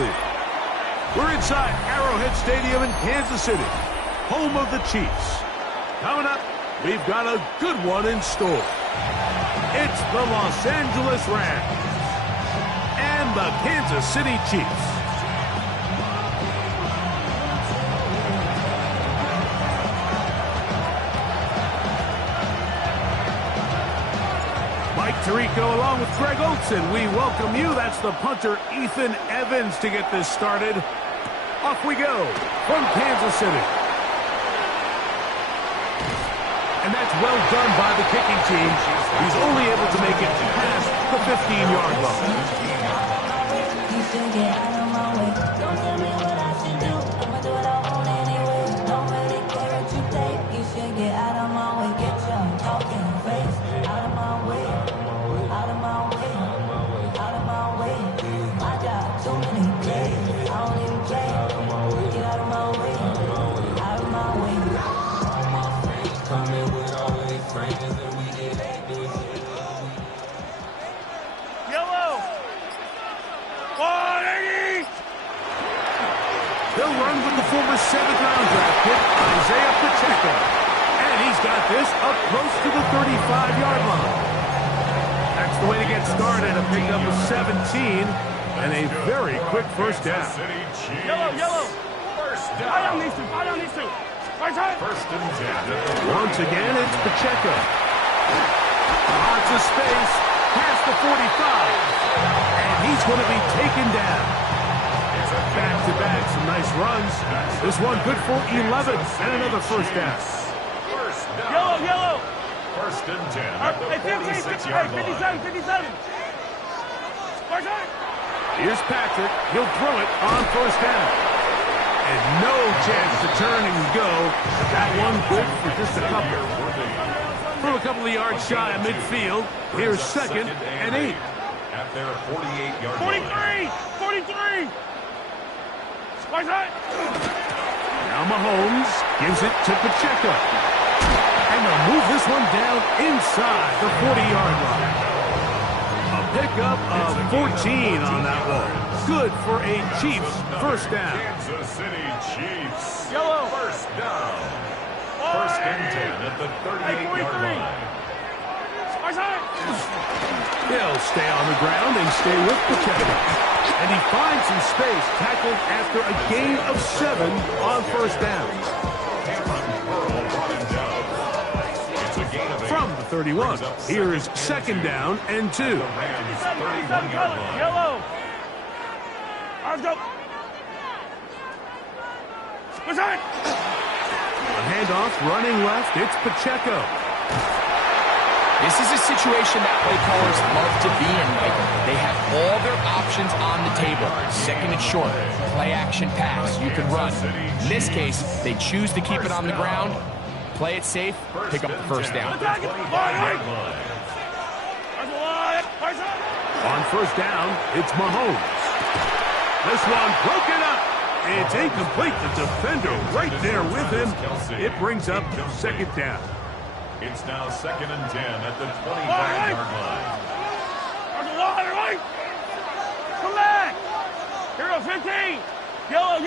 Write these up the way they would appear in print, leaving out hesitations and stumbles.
believe. We're inside Arrowhead Stadium in Kansas City, home of the Chiefs. Coming up, we've got a good one in store. It's the Los Angeles Rams and the Kansas City Chiefs. Mike Tirico along with Greg Olsen. We welcome you. That's the punter, Ethan Evans, to get this started. Off we go from Kansas City. And that's well done by the kicking team. He's only able to make it past the 15-yard line. He'll run with the former 7th-round draft pick, Isaiah Pacheco. And he's got this up close to the 35-yard line. That's the way to get started. A pickup of 17 and a very quick first down. Yellow. First down. I don't need to. First and 10. Once again, it's Pacheco. Lots of space past the 45. And he's going to be taken down. Back-to-back, some nice runs. This one good for 11 and another first down. First down. Yellow. First and 10 at the 46-yard line. 57. Here's Patrick. He'll throw it on first down. And no chance to turn and go. But that one good for just a couple. From a couple of yards shy of midfield, here's 2nd and 8. At their 48-yard line. 43. Now Mahomes gives it to Pacheco. And they'll move this one down inside the 40-yard line. A pickup of 14 on that one. Good for a Chiefs first down. Kansas City Chiefs. Yellow. First down. First and 10 at the 38-yard line. He'll stay on the ground and stay with Pacheco. And he finds some space, tackled after a gain of 7 on first down. From the 31, here's 2nd down and 2. Yellow. Let's go. A handoff running left. It's Pacheco. This is a situation that play callers love to be in, Michael. They have all their options on the table. 2nd and short, play action pass, you can run. In this case, they choose to keep it on the ground, play it safe, pick up the first down. On first down, it's Mahomes. This one broken up. It's incomplete. The defender right there with him. It brings up 2nd down. It's now 2nd and 10 at the 25-yard line. Come back. Here goes 15. Yellow.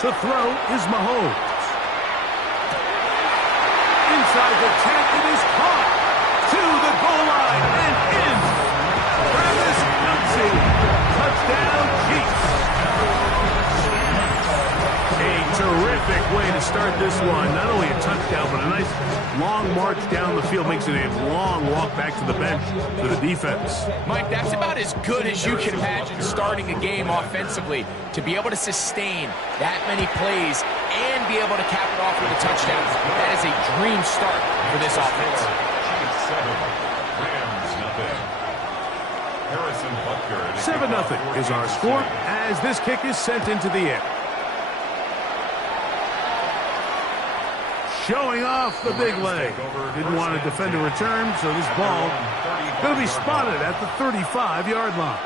To throw is Mahomes. Inside the 10, it is caught. To the goal line and in. Touchdown, Chiefs. A terrific way to start this one. Not only a touchdown, but a nice long march down the field. Makes it a long walk back to the bench for the defense. Mike, that's about as good as you can imagine starting a game offensively. To be able to sustain that many plays and be able to cap it off with a touchdown. That is a dream start for this offense. Chiefs 7, Rams nothing. 7-0 is our score as this kick is sent into the air. Showing off the big leg. Didn't want to defend a return, so this ball going to be spotted at the 35-yard line.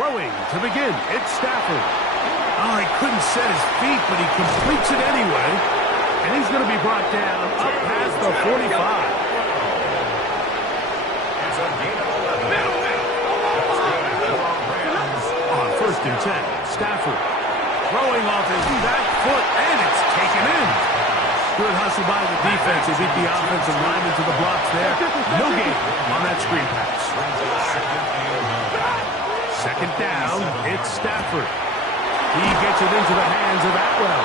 Throwing to begin, it's Stafford. Oh, he couldn't set his feet, but he completes it anyway. And he's going to be brought down up past the 45. It's a gain of 11. On 1st and 10, Stafford throwing off his back foot, and it's taken in. Good hustle by the defense. They beat the offensive lineman to the blocks there. No gain on that screen pass. 2nd down, it's Stafford. He gets it into the hands of Atwell.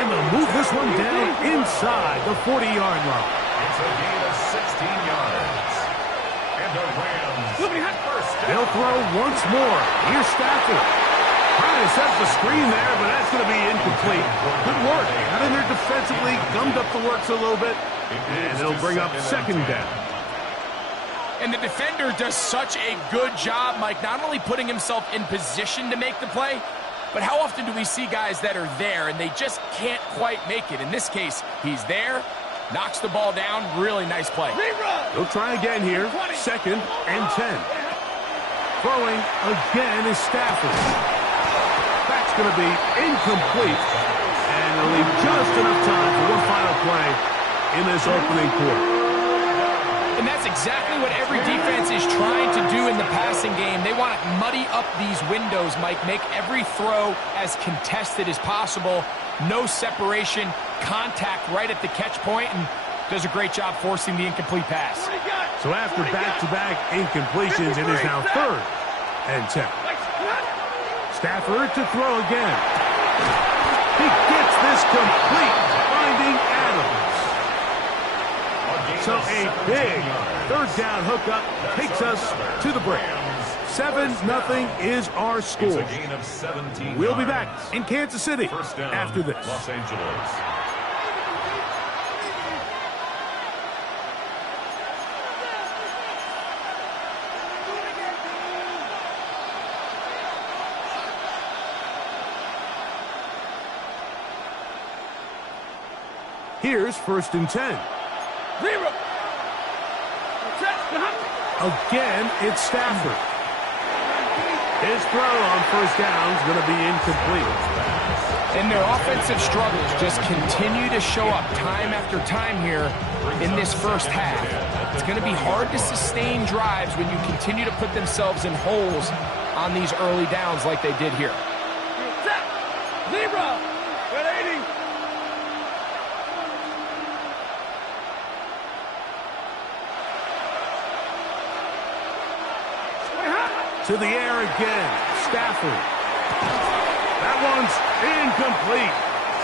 And they'll move this one down inside the 40-yard line. It's a gain of 16 yards. And the Rams first down. They'll throw once more. Here's Stafford. Trying to set the screen there, but that's going to be incomplete. Good work. Got in there defensively, gummed up the works a little bit, and it'll bring up 2nd down. And the defender does such a good job, Mike, not only putting himself in position to make the play, but how often do we see guys that are there and they just can't quite make it? In this case, he's there, knocks the ball down, really nice play. They'll try again here, 2nd and 10. Throwing again is Stafford. That's going to be incomplete, and they'll leave just enough time for one final play in this opening quarter. And that's exactly what every defense is trying to do in the passing game. They want to muddy up these windows, Mike, make every throw as contested as possible. No separation, contact right at the catch point, and does a great job forcing the incomplete pass. So after back-to-back incompletions, it is now 3rd and 10. Stafford to throw again. He gets this complete, finding Adams. So a big 3rd down hookup takes us to the break. 7-0 is our score. It's a gain of 17 We'll be yards. back in Kansas City First down, after this. Los Angeles. Here's 1st and 10. Again, it's Stafford. His throw on 1st down is going to be incomplete. And their offensive struggles just continue to show up time after time here in this first half. It's going to be hard to sustain drives when you continue to put themselves in holes on these early downs like they did here. Zebra! 180! To the air again, Stafford. That one's incomplete.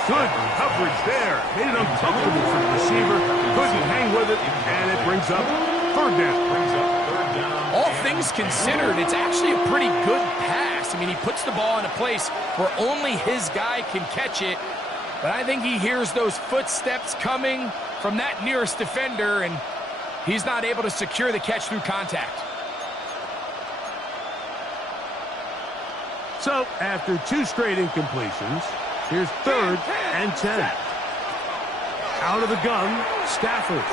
Good coverage there. Made it uncomfortable for the receiver. Couldn't hang with it, and it brings up 3rd down. All things considered, it's actually a pretty good pass. I mean, he puts the ball in a place where only his guy can catch it. But I think he hears those footsteps coming from that nearest defender, and he's not able to secure the catch through contact. So, after 2 straight incompletions, here's 3rd and 10. Out of the gun, Stafford.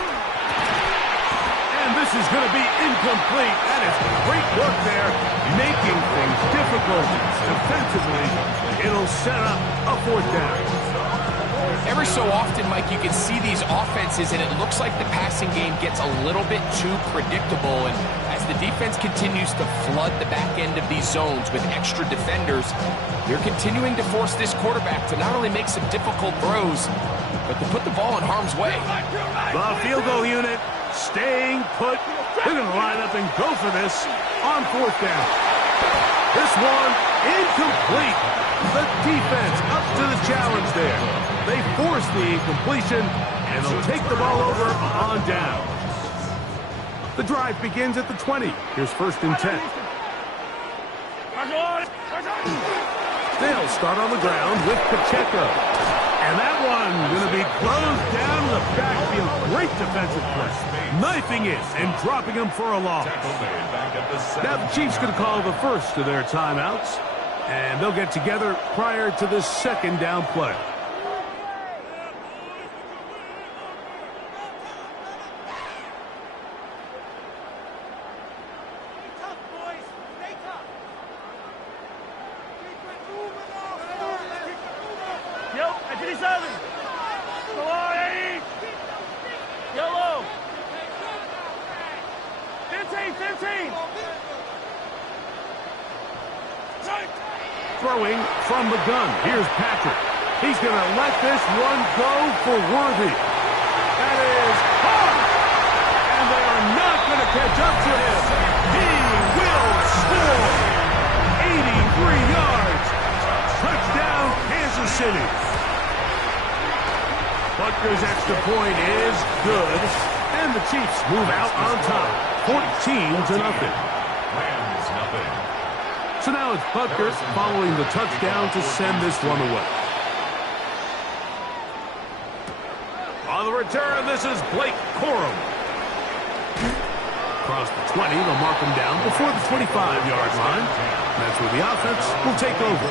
And this is going to be incomplete. That is great work there, making things difficult defensively. It'll set up a 4th down. Every so often, Mike, you can see these offenses, and it looks like the passing game gets a little bit too predictable. And as the defense continues to flood the back end of these zones with extra defenders, they're continuing to force this quarterback to not only make some difficult throws, but to put the ball in harm's way. The field goal unit staying put. They're going to line up and go for this on 4th down. This one incomplete. The defense up to the challenge there. They force the incompletion, and they'll take the ball over on down. The drive begins at the 20. Here's 1st and 10. They'll start on the ground with Pacheco. And that one going to be closed down in the backfield. Great defensive play. Knifing it and dropping him for a loss. Now the Chiefs going to call the first of their timeouts. And they'll get together prior to the 2nd down play. 57. Come on, 8. Yellow. 15. Throwing from the gun. Here's Patrick. He's going to let this one go for Worthy. That is hard. And they are not going to catch up to him. He will score. 83 yards. Touchdown, Kansas City. Butker's extra point is good. And the Chiefs move out on top. 14-0. Rams nothing. So now it's Butker following the touchdown to send this one away. On the return, this is Blake Corum. Across the 20, they'll mark him down before the 25-yard line. That's where the offense will take over.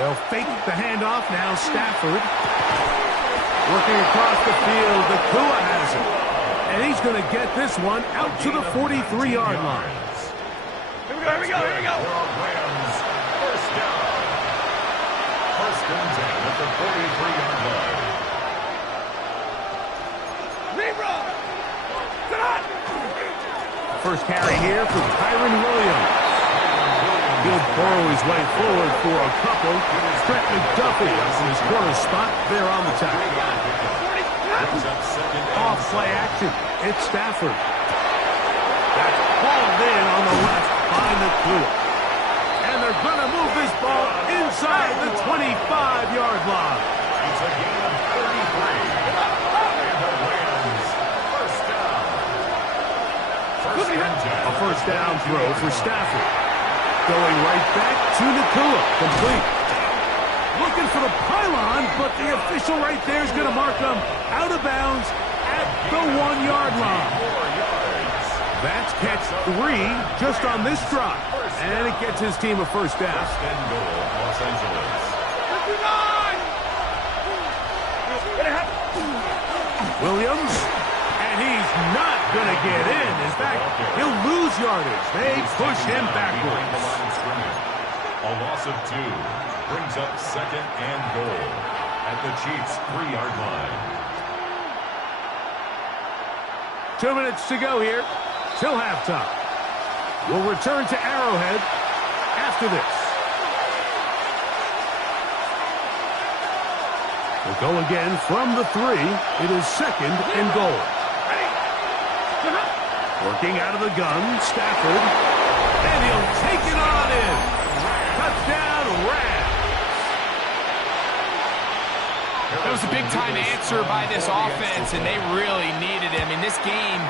They'll fake the handoff now. Stafford working across the field. The Kua has it. And he's going to get this one out to the 43-yard line. Here we go. Rams, first down. First and 10 at the 43-yard line. First carry here for Tyron Williams. He'll burrow his way forward for a couple. Trent McDuffie in his corner spot there on the tackle. Off play action. It's Stafford. That's hauled in on the left by Nakua. And they're going to move this ball inside the 25-yard line. It's a gain of 33. And the Rams, first down. First and 10. A first down throw for Stafford. Going right back to Nakua. Complete. Looking for the pylon, but the official right there is going to mark them out of bounds at the 1-yard line. That's catch 3 just on this drive. And it gets his team a first down. First and goal, Los Angeles. Williams, and he's not going to get in. In fact, he'll lose yardage. They push him backwards. A loss of 2 brings up second and goal at the Chiefs' 3-yard line. 2 minutes to go here till halftime. We'll return to Arrowhead after this. We'll go again from the 3. It is second and goal. Working out of the gun, Stafford. And he'll take it on in. Touchdown, Rams. That was a big-time answer by this offense, and they really needed him. In this game,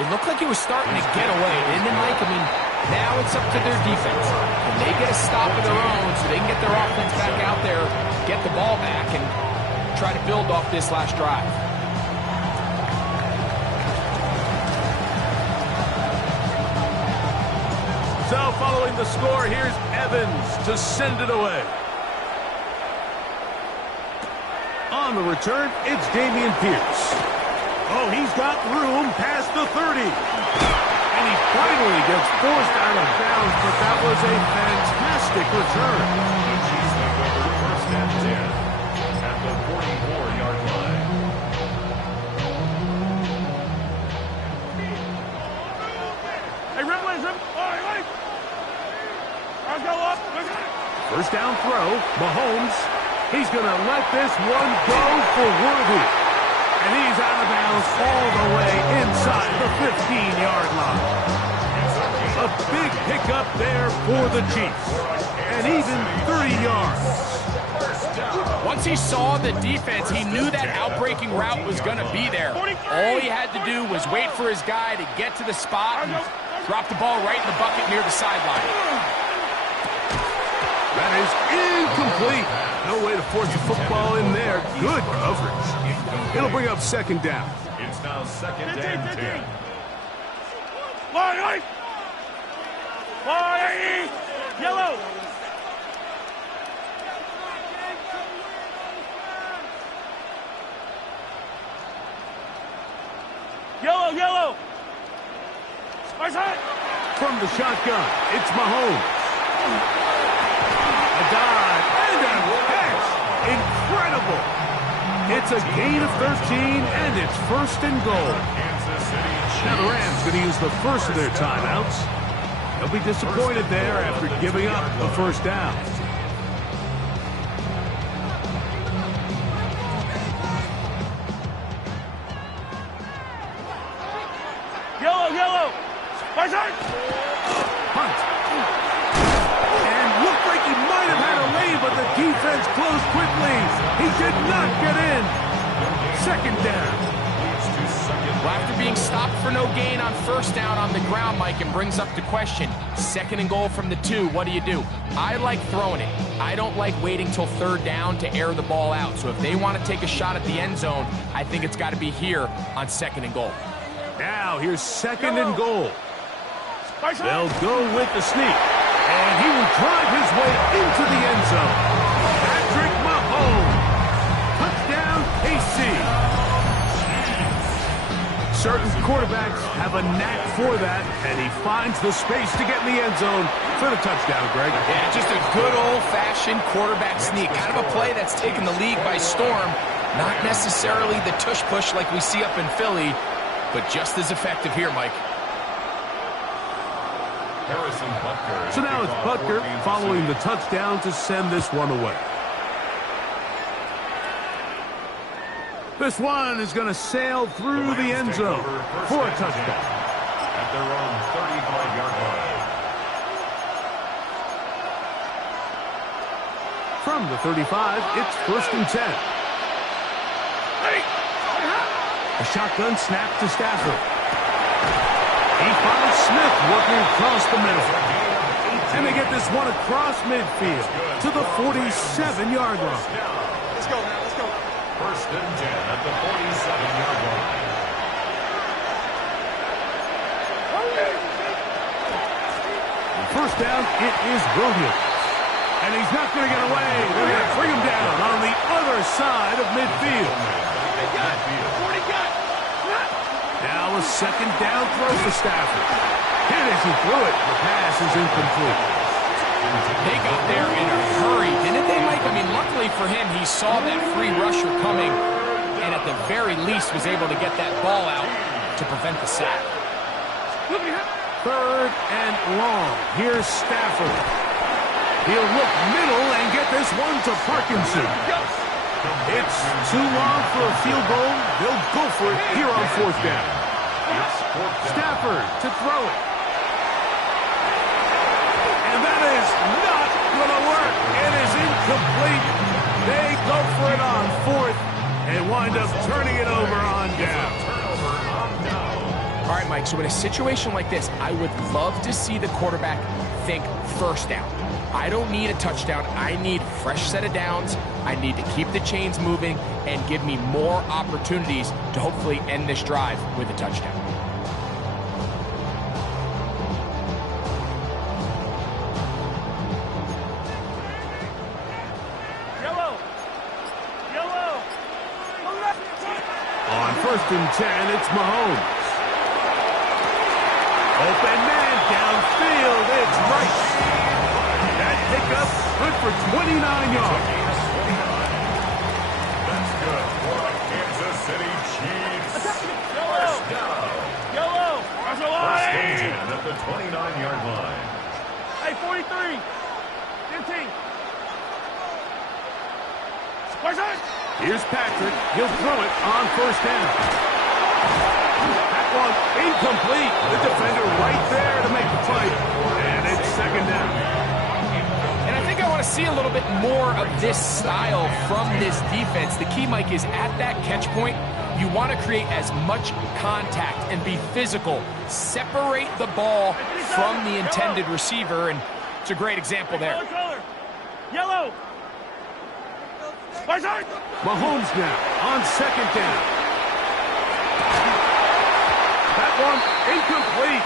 it looked like he was starting to get away, didn't it, Mike? I mean, now it's up to their defense. Can they get a stop of their own so they can get their offense back out there, get the ball back, and try to build off this last drive? So following the score, here's Evans to send it away. On the return, it's Dameon Pierce. Oh, he's got room past the 30. And he finally gets forced out of bounds, but that was a fantastic return. Chiefs take over first and 10 at the 44-yard line. Hey, Ripley's All right. Let's go up. First down throw, Mahomes. He's going to let this one go for Worthy. And he's out of bounds all the way inside the 15-yard line. A big pickup there for the Chiefs. And even 30 yards. Once he saw the defense, he knew that outbreaking route was going to be there. All he had to do was wait for his guy to get to the spot and drop the ball right in the bucket near the sideline. That is incomplete. No way to force the football in there. Good coverage. It'll bring up second down. It's now second and 10. Hey! Yellow! Yellow, yellow! Nice hit! From the shotgun, it's Mahomes. A dive and a catch. Incredible. It's a gain of 13, and it's 1st and goal. Now the Rams going to use the first of their timeouts. They'll be disappointed there after giving up the first down. Yellow, yellow! Nice hit! Punt. And looked like he might have had a lead, but the defense closed quickly. He did not get in. 2nd down. Well, after being stopped for no gain on 1st down on the ground, Mike, it brings up the question. 2nd and goal from the 2, what do? I like throwing it. I don't like waiting till 3rd down to air the ball out. So if they want to take a shot at the end zone, I think it's got to be here on 2nd and goal. Now here's 2nd and goal. They'll go with the sneak. And he will drive his way into the end zone. Patrick Mahomes. Touchdown, KC. Certain quarterbacks have a knack for that, and he finds the space to get in the end zone for the touchdown, Greg. Yeah, just a good old-fashioned quarterback sneak. Kind of a play that's taken the league by storm. Not necessarily the tush-push like we see up in Philly, but just as effective here, Mike. So now it's Butker following the touchdown to send this one away. This one is going to sail through the end zone for a touchdown. At their own 35-yard line. From the 35, it's 1st and 10. A shotgun snap to Stafford. He finds Smith working across the middle. And they get this one across midfield to the 47-yard line. Let's go now, let's go. 1st and 10 at the 47-yard line. First down, it is Williams. And he's not going to get away. They're going to bring him down on the other side of midfield. Now a 2nd down throw for Stafford. Hit as he threw it. The pass is incomplete. They got there in a hurry, didn't they, Mike? I mean, luckily for him, he saw that free rusher coming, and at the very least was able to get that ball out to prevent the sack. 3rd and long. Here's Stafford. He'll look middle and get this one to Parkinson. It's too long for a field goal. They'll go for it here on 4th down. Stafford to throw it. And that is not going to work. It is incomplete. They go for it on 4th and wind up turning it over on down. All right, Mike, so in a situation like this, I would love to see the quarterback think 1st down. I don't need a touchdown. I need a fresh set of downs. I need to keep the chains moving and give me more opportunities to hopefully end this drive with a touchdown. Yellow! Yellow! On 1st and 10, it's Mahomes. Open man downfield. It's right. That pickup good for 29 yards. That's good for the Kansas City Chiefs. Yellow! Yellow! That's a 1st and line! 10 at the 29-yard line. Hey, 43! 15! Where's it? Here's Patrick. He'll throw it on 1st down. That one incomplete. The defender right there to make the play. And it's 2nd down. And I think I want to see a little bit more of this style from this defense. The key, Mike, is at that catch point, you want to create as much contact and be physical. Separate the ball from the intended receiver, and it's a great example there. Color. Yellow! Where's it? Mahomes now on 2nd down. That one, incomplete.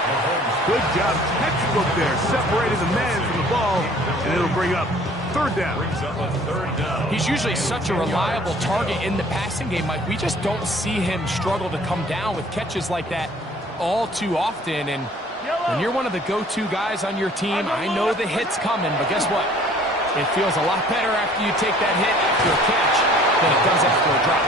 Good job, textbook there, separating the man from the ball, and it'll bring up third down. He's usually such a reliable target in the passing game, Mike. We just don't see him struggle to come down with catches like that all too often. And when you're one of the go-to guys on your team, I know the hit's coming, but guess what? It feels a lot better after you take that hit after a catch than it does after a drop.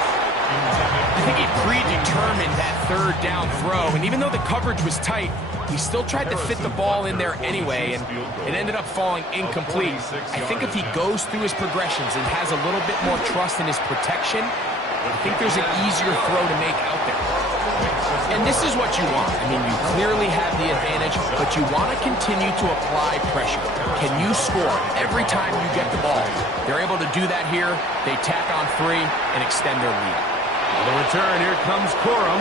I think he predetermined that third down throw, and even though the coverage was tight, he still tried to fit the ball in there anyway, and it ended up falling incomplete. I think if he goes through his progressions and has a little bit more trust in his protection, I think there's an easier throw to make out there. And this is what you want. I mean, you clearly have the advantage, but you want to continue to apply pressure. Can you score every time you get the ball? They're able to do that here. They tack on 3 and extend their lead. On the return, here comes Corum.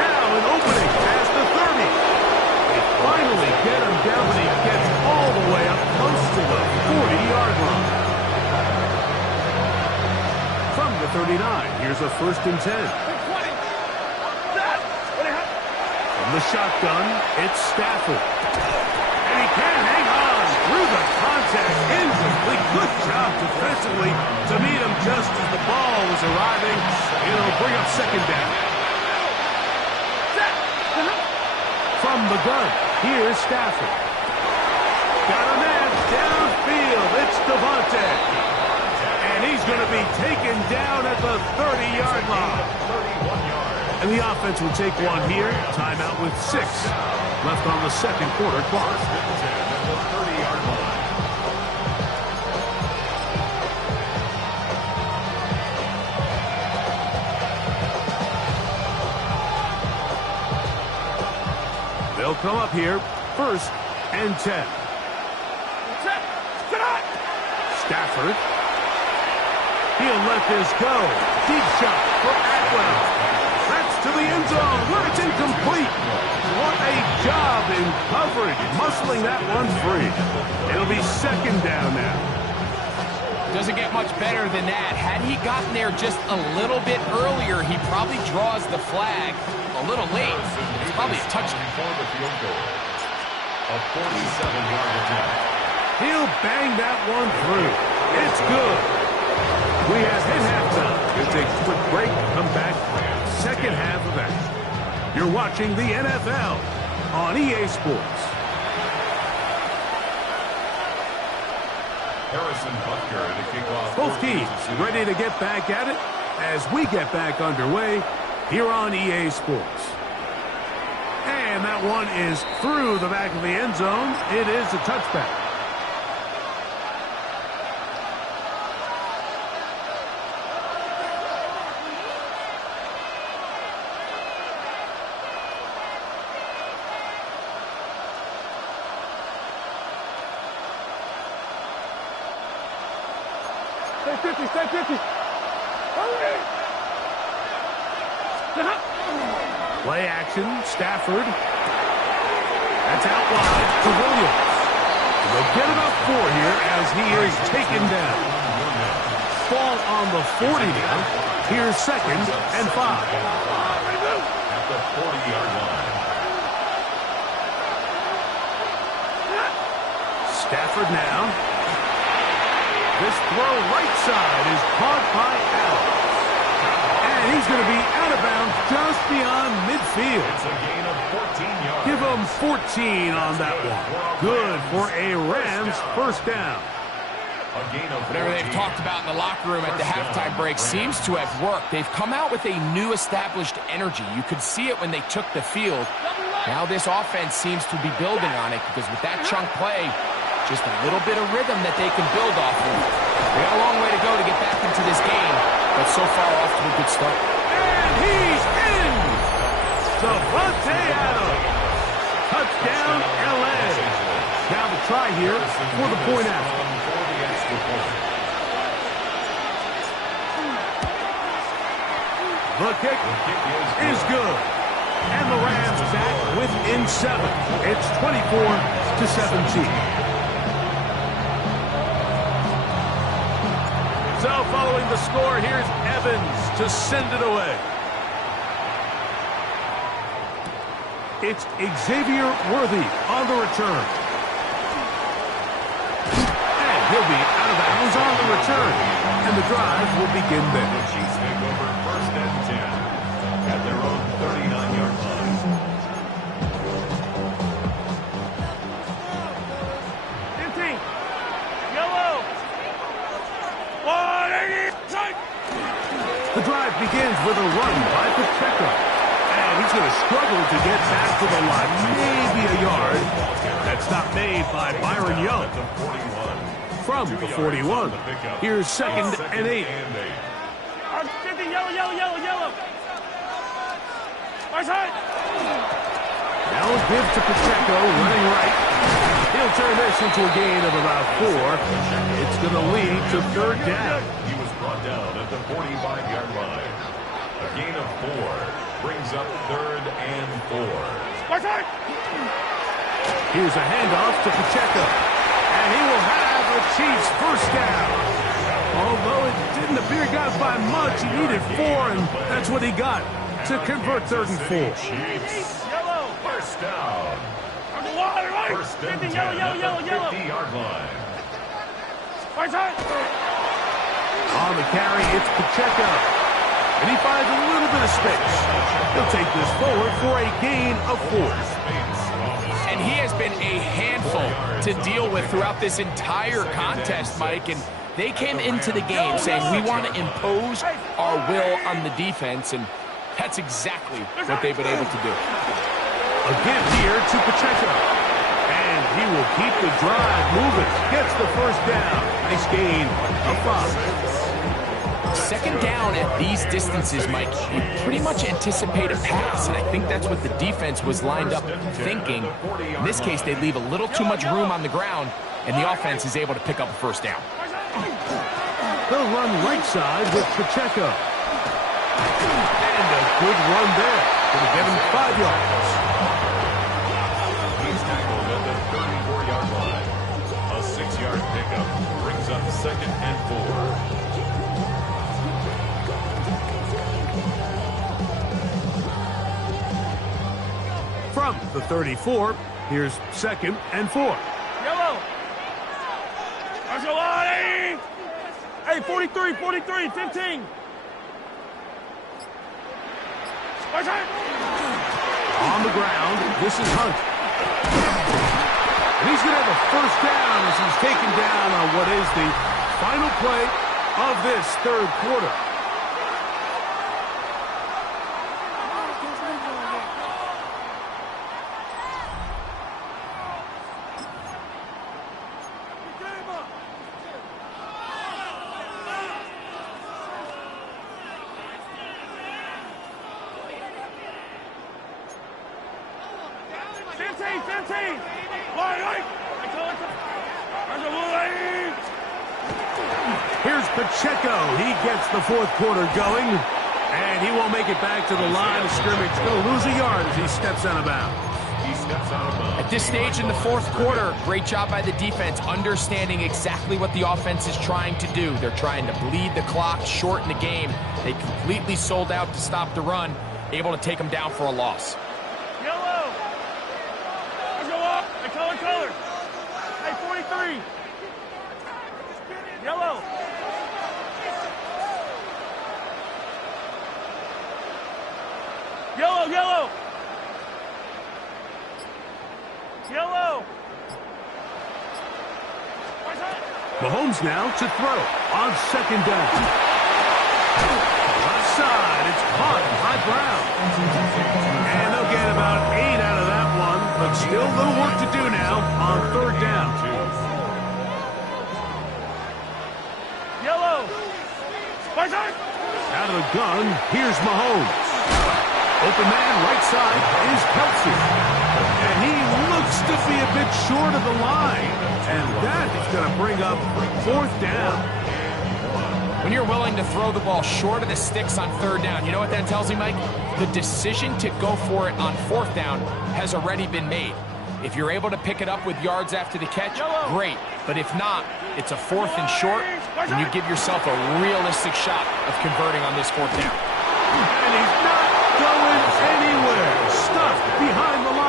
Now an opening past the 30. They finally get him down, but he gets all the way up close to the 40-yard line. From the 39, here's a 1st and 10. From the shotgun, it's Stafford. And he can hang on through the contact. Incomplete. Good job defensively to meet him just as the ball was arriving. It'll bring up 2nd down. From the gun, here's Stafford. Got a man downfield. It's Devontae. And he's going to be taken down at the 30-yard line. And the offense will take one here. Timeout with 6 left on the 2nd quarter clock. They'll come up here, 1st and 10. Stafford. He'll let this go. Deep shot for Atwell. That's to the end zone where it's incomplete. What a job in coverage, muscling that one free. It'll be 2nd down now. Doesn't get much better than that. Had he gotten there just a little bit earlier, he probably draws the flag a little late. It's probably a touchdown. A 47-yard attempt. He'll bang that one through. It's good. We have hit halftime. We'll take a quick break, come back. 2nd half of action. You're watching the NFL on EA Sports. Harrison Butker to kick off. Both teams ready to get back at it as we get back underway here on EA Sports. And that one is through the back of the end zone. It is a touchback. Stay 50. Play action, Stafford. That's out wide to Williams. They'll get about 4 here as he is taken down. Ball on the 40 now. Here's 2nd and 5. At the 40-yard line. Stafford now. This throw right side is caught by Allen. And he's going to be out of bounds just beyond midfield. It's a gain of 14 yards. Give him 14 on that one. Good for a Rams 1st down. A gain of Whatever they've talked about in the locker room at the halftime break seems to have worked. They've come out with a new established energy. You could see it when they took the field. Now this offense seems to be building on it because with that chunk play, just a little bit of rhythm that they can build off of. They got a long way to go to get back into this game, but so far off to a good start. And he's in! Devontae Adams. Touchdown, L.A. Now the try here for the point after. The kick is good. And the Rams back within 7. It's 24-17. So following the score, here's Evans to send it away. It's Xavier Worthy on the return. And he'll be out of bounds on the return. And the drive will begin there. The Chiefs take over 1st and 10 at their own 39-yard line. Yellow. 180. The drive begins with a run by Pacheco. And he's going to struggle to get back to the line. Maybe a yard. That's not made by Byron Young. From the 41. Here's 2nd and 8. 50, yellow. My side. Now a give to Pacheco, running right. He'll turn this into a gain of about 4. It's going to lead to 3rd down. He was brought down at the 45-yard line. A gain of 4 brings up 3rd and 4. My side. Here's a handoff to Pacheco. And he will have the Chiefs' 1st down. Although it didn't appear he got by much, he needed 4, and that's what he got to convert 3rd and 4. Chiefs. Yellow. 1st down. Right. 1st and 10 Yellow. at the 50-yard line. My side. On the carry, it's Pacheco. And he finds a little bit of space. He'll take this forward for a gain of 4. And he has been a handful to deal with throughout this entire contest, Mike. And they came into the game saying, we want to impose our will on the defense. And that's exactly what they've been able to do. A give here to Pacheco. And he will keep the drive moving. Gets the 1st down. Nice gain of 5. 2nd down at these distances, Mike, you pretty much anticipate a pass, and I think that's what the defense was lined up thinking. In this case, they leave a little too much room on the ground, and the offense is able to pick up a 1st down. They'll run right side with Pacheco. And a good run there. Going to get him 5 yards. He's tackled at the 34-yard line. A 6-yard pickup brings up 2nd and 4. From the 34, here's 2nd and 4. Yellow. Hey, 43, 15. My side. On the ground, this is Hunt. And he's going to have a 1st down as he's taken down on what is the final play of this 3rd quarter. Here's Pacheco. He gets the 4th quarter going, and he won't make it back to the line of scrimmage. He'll lose a yard as he steps out of bounds. At this stage in the 4th quarter, great job by the defense, understanding exactly what the offense is trying to do. They're trying to bleed the clock, shorten the game. They completely sold out to stop the run, able to take them down for a loss. Yellow. Let's go up. Hey, color. Hey, 43. Yellow. Mahomes now to throw on 2nd down. Left side, it's caught by Brown. And they'll get about 8 out of that one, but still a little work to do now on 3rd down. Yellow. Out of the gun, here's Mahomes. Open man, right side, is Kelsey. And he looks to be a bit short of the line. And that is going to bring up 4th down. When you're willing to throw the ball short of the sticks on 3rd down, you know what that tells me, Mike? The decision to go for it on 4th down has already been made. If you're able to pick it up with yards after the catch, great. But if not, it's a 4th and short, and you give yourself a realistic shot of converting on this 4th down. And he's not going anywhere. Stuck behind the line.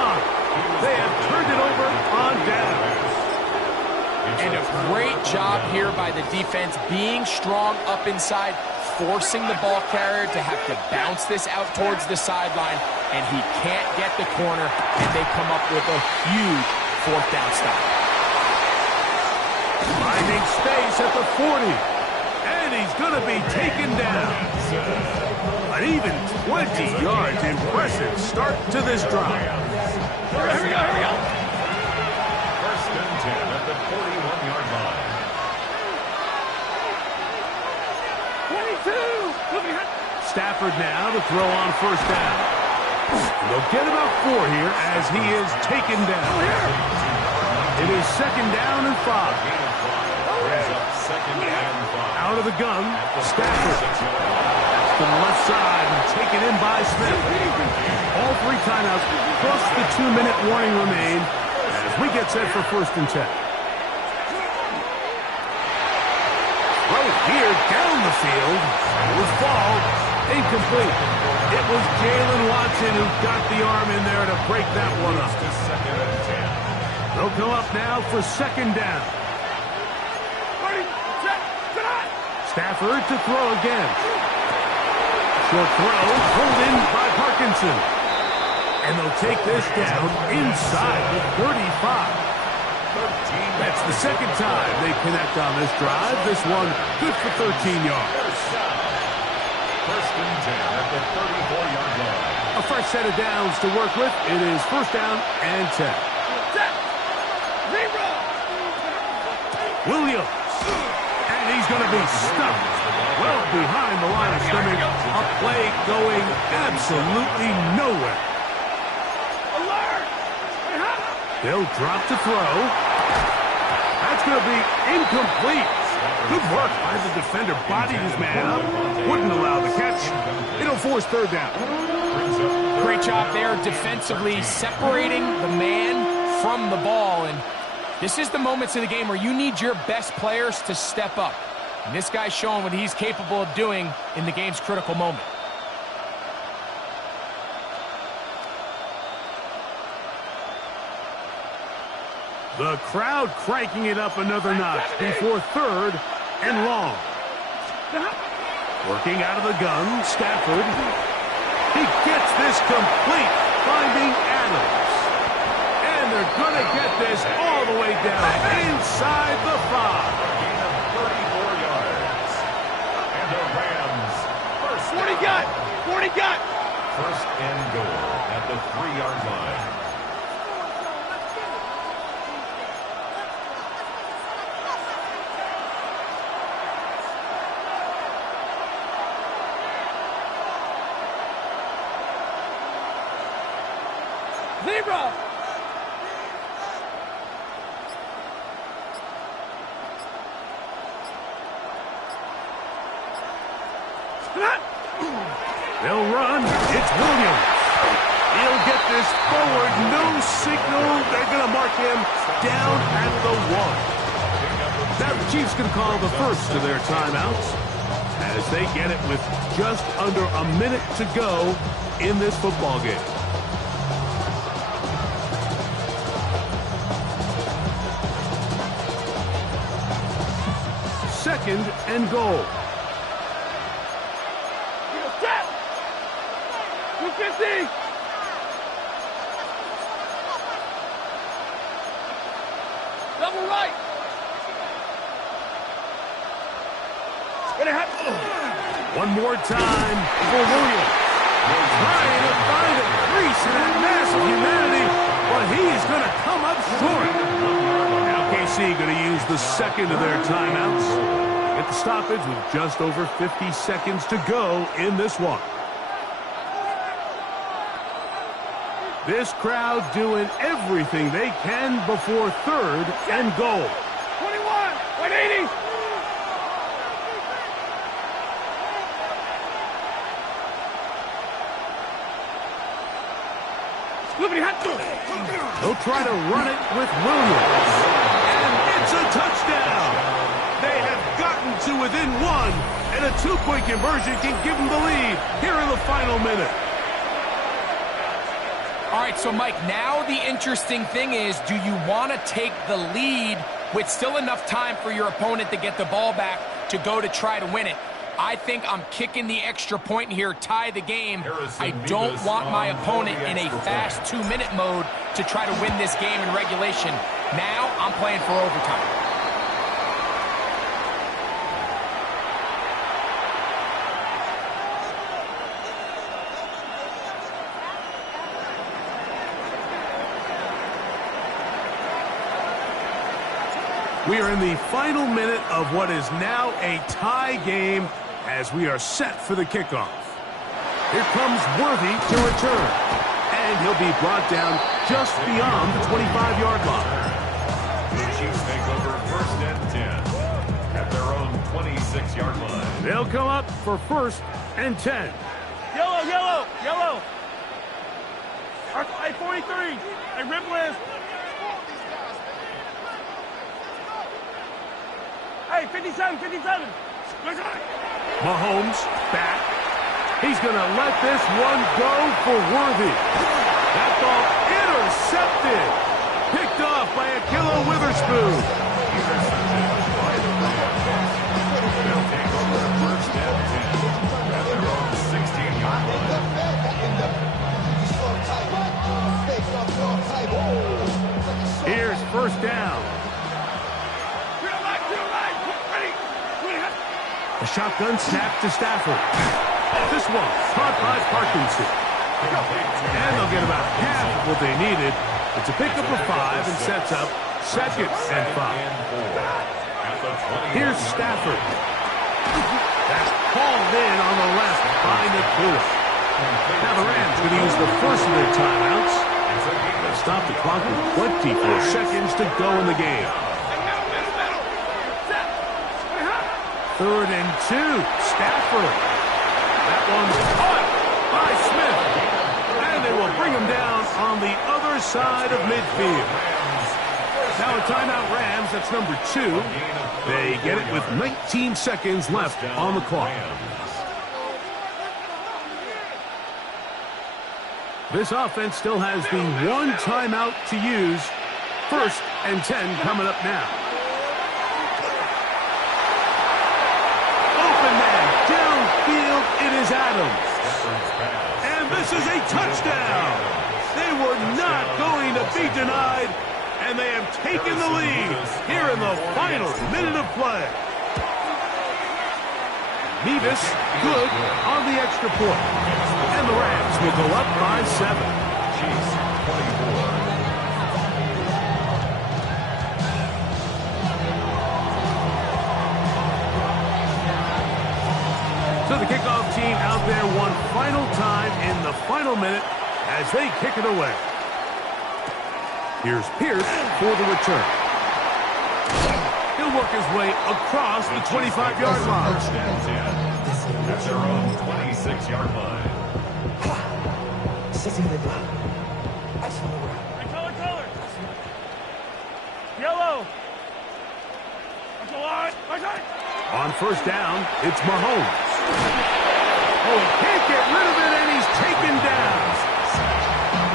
the defense being strong up inside, forcing the ball carrier to have to bounce this out towards the sideline, and he can't get the corner, and they come up with a huge fourth down stop. Finding space at the 40, and he's going to be taken down. An even 20 yards. Impressive start to this drive. Here we go. First and 10 at the 41-yard line. 22. Stafford now to throw on first down. They'll get about 4 here as he is taken down. It is second down and 5. Second and 5. Out of the gun, Stafford. To the left side and taken in by Smith. All 3 timeouts plus the 2-minute warning remain as we get set for first and 10. Right here down the field. It was ball. Incomplete. It was Jalen Watson who got the arm in there to break that one up. Second and 10. They'll come up now for second down. Stafford to throw again. Short throw, pulled in by Parkinson. And they'll take this down inside the 35. That's the second time they connect on this drive. This one good for 13 yards. First and 10 at the 34-yard line. A fresh set of downs to work with. It is first down and 10. Williams. And he's going to be stuffed well behind the line of scrimmage. A play going absolutely nowhere. They'll drop to throw. That's going to be incomplete. Good work by the defender. Bodied his man up. Wouldn't allow the catch. It'll force third down. Great job there defensively, separating the man from the ball. And this is the moments of the game where you need your best players to step up. And this guy's showing what he's capable of doing in the game's critical moment. The crowd cranking it up another notch before third and long. Working out of the gun, Stafford. He gets this complete, finding Adams. And they're going to get this all the way down inside the 5. Gain of 34 yards. And the Rams first 40 got. First and goal at the 3-yard line. Zebra. They'll run. It's Williams. He'll get this forward. No signal. They're going to mark him down at the 1. Now the Chiefs can call the first of their timeouts as they get it with just under a minute to go in this football game. Second and goal. 250. Double right. One more time for Williams. Trying to find a crease in that mass of humanity, but he's going to come up short. Now KC going to use the second of their timeouts. Get the stoppage with just over 50 seconds to go in this one. This crowd doing everything they can before third and goal. 21, 180. They'll try to run it with Williams. And it's a touchdown. They have gotten to within 1, and a 2-point conversion can give them the lead here in the final minute. All right, so Mike, now the interesting thing is, do you want to take the lead with still enough time for your opponent to get the ball back to go to try to win it. I think I'm kicking the extra point here, tie the game. I don't want my opponent in a fast 2-minute mode to try to win this game in regulation. Now I'm playing for overtime. We are in the final minute of what is now a tie game as we are set for the kickoff. Here comes Worthy to return, and he'll be brought down just beyond the 25-yard line. The Chiefs take over 1st and 10 at their own 26-yard line. They'll come up for 1st and 10. Yellow, yellow, yellow. Hey, 43. Hey, rip list. Hey, 57, 57. Mahomes back. He's going to let this one go for Worthy. That ball intercepted. Picked off by Ahkello Witherspoon. Intercepted by the Rams. They'll take over 1st and 10 at their own 16-yard line. Here's 1st down. A shotgun snap to Stafford. This one caught by Parkinson. And they'll get about half what they needed. It's a pickup of 5 and sets up 2nd and 5. Here's Stafford. That's called in on the left by Nakua. Now the Rams going to use the first of their timeouts. They'll stop the clock with 24 seconds to go in the game. 3rd and 2. Stafford. That one's caught by Smith. And they will bring him down on the other side of midfield. Now a timeout Rams. That's number 2. They get it with 19 seconds left on the clock. This offense still has the one timeout to use. 1st and 10 coming up now. It is Adams. And this is a touchdown. They were not going to be denied, and they have taken the lead here in the final minute of play. Nevis good on the extra point. And the Rams will go up by 7. Chiefs 24. So the kickoff team out there one final time in the final minute as they kick it away. Here's Pierce for the return. He'll work his way across the 25-yard line. 1st and 10 at their own 26-yard line. Color. Yellow. On 1st down, it's Mahomes. Oh, he can't get rid of it, and he's taken down.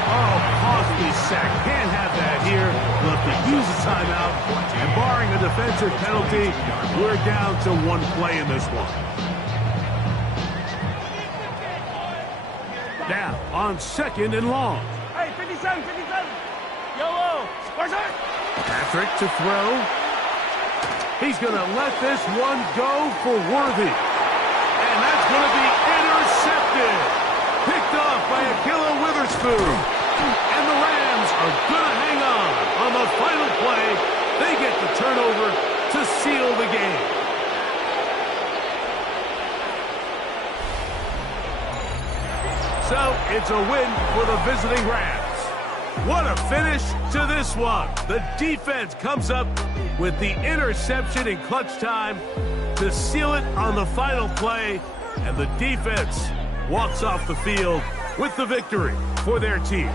Oh, costly sack. Can't have that here. We'll have to use a timeout. And barring a defensive penalty, we're down to 1 play in this one. Now, on 2nd and long. Hey, 57, 57. Yellow. Patrick to throw. He's going to let this one go for Worthy. And that's going to be intercepted. Picked off by Ahkello Witherspoon. And the Rams are going to hang on the final play. They get the turnover to seal the game. So it's a win for the visiting Rams. What a finish to this one. The defense comes up with the interception in clutch time to seal it on the final play, and the defense walks off the field with the victory for their team.